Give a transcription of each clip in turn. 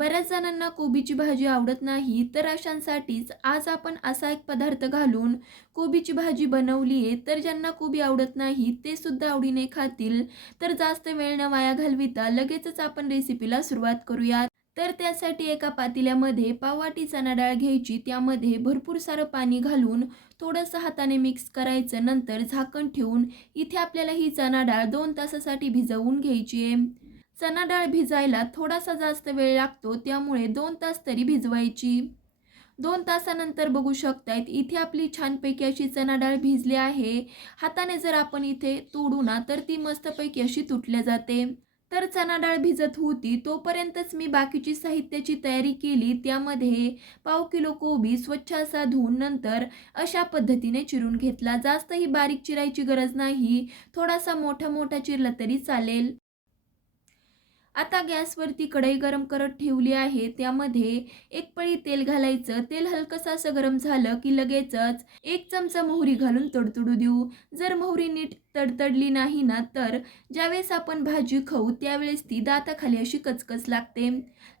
बऱ्याच जणांना कोबीची भाजी आवडत नाही तर अशांसाठीच आज आपण असा एक पदार्थ घालून कोबीची भाजी बनवली आहे. तर ज्यांना कोबी आवडत नाही ते सुद्धा आवडीने खातील. तर जास्त वेळ न वाया घालविता लगेचच आपण रेसिपीला सुरुवात करूयात. तर त्यासाठी एका पातेल्यामध्ये पाववाटी चणा डाळ घ्यायची. त्यामध्ये भरपूर सारं पाणी घालून थोडंसं हाताने मिक्स करायचं. नंतर झाकण ठेवून इथे आपल्याला ही चणा डाळ दोन तासासाठी भिजवून घ्यायची आहे. चणा डाळ भिजायला थोडासा जास्त वेळ लागतो त्यामुळे दोन तास तरी भिजवायची. दोन तासानंतर बघू शकतायत इथे आपली छानपैकी अशी चणा डाळ भिजली आहे. हाताने जर आपण इथे तोडू ना तर ती मस्तपैकी अशी तुटल्या जाते. तर चणा डाळ भिजत होती तोपर्यंतच मी बाकीची साहित्याची तयारी केली. त्यामध्ये पाव किलो कोबी स्वच्छ असा धुवून नंतर अशा पद्धतीने चिरून घेतला. जास्तही बारीक चिरायची गरज नाही थोडासा मोठा मोठा चिरला तरी चालेल. आता गॅसवरती कढई गरम करत ठेवली आहे. त्यामध्ये एक पळी तेल घालायचं. तेल हलकंसं असं गरम झालं की लगेचच एक चमचा मोहरी घालून तडतडू देऊ. जर मोहरी नीट तडतडली नाही ना तर? ज्यावेळेस आपण भाजी खाऊ त्यावेळेस ती दाताखाली अशी कचकच लागते.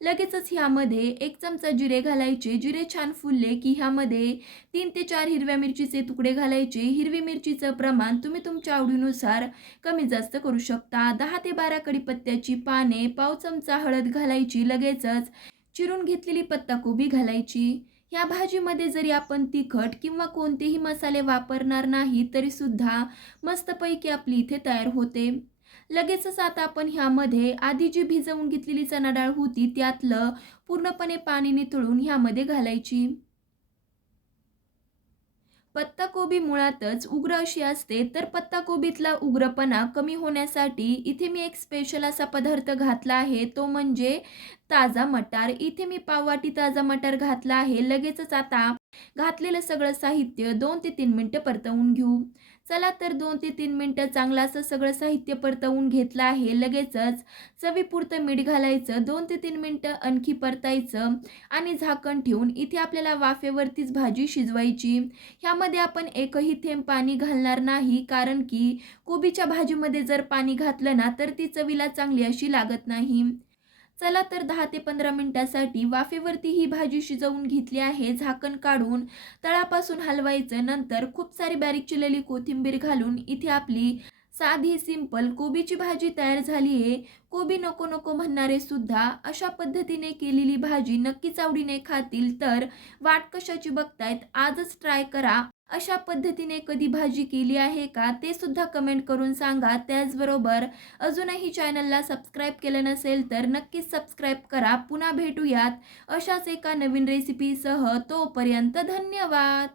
लगेचच ह्यामध्ये एक चमचा जिरे घालायचे. जिरे छान फुलले की ह्यामध्ये तीन ते चार हिरव्या मिरचीचे तुकडे घालायचे. हिरवी मिरचीचं प्रमाण तुम्ही तुमच्या आवडीनुसार कमी जास्त करू शकता. दहा ते बारा कडीपत्त्याची पाने पाव चमचा हळद घालायची. लगेचच चिरून घेतलेली पत्ताकोबी घालायची. ह्या भाजीमध्ये जरी आपण तिखट किंवा कोणतेही मसाले वापरणार नाही तरी सुद्धा मस्तपैकी आपली इथे तयार होते. लगेचच आता आपण ह्यामध्ये आधी जी भिजवून घेतलेली चणा डाळ होती त्यातलं पूर्णपणे पाणी नितळून ह्यामध्ये घालायची. पत्ताकोबी मुळातच उग्र अशी असते तर पत्ताकोबीतला उग्रपणा कमी होण्यासाठी इथे मी एक स्पेशल असा पदार्थ घातला आहे तो म्हणजे ताजा मटार. इथे मी पाववाटी ताजा मटार घातला आहे. लगेचच आता घातलेलं सगळं साहित्य दोन ते तीन मिनटं परतवून घेऊ. चला तर दोन ते तीन मिनटं चांगलं असं सगळं साहित्य परतवून घेतलं आहे. लगेचच चवीपुरतं मीठ घालायचं. दोन ते तीन मिनटं आणखी परतायचं आणि झाकण ठेवून इथे आपल्याला वाफेवरतीच भाजी शिजवायची. ह्यामध्ये आपण एकही थेंब पाणी घालणार नाही कारण की कोबीच्या भाजीमध्ये जर पाणी घातलं ना तर ती चवीला चांगली अशी लागत नाही. चला तर दहा ते पंधरा मिनटासाठी वाफेवरती ही भाजी शिजवून घेतली आहे. झाकण काढून तळापासून हलवायचं. नंतर खूप सारी बारीक चिरलेली कोथिंबीर घालून इथे आपली साधी सिंपल कोबीची भाजी तयार झाली आहे. कोबी नको नको म्हणणारे सुद्धा अशा पद्धतीने केलेली भाजी नक्कीच आवडीने खातील. तर वाट कशाची बघतायत आजच ट्राय करा. अशा पद्धतीने कधी भाजी केली आहे का ते सुद्धा कमेंट करून सांगा. त्याचबरोबर अजूनही चॅनलला सबस्क्राईब केलं नसेल तर नक्कीच सबस्क्राईब करा. पुन्हा भेटूयात अशाच एका नवीन रेसिपीसह तोपर्यंत धन्यवाद!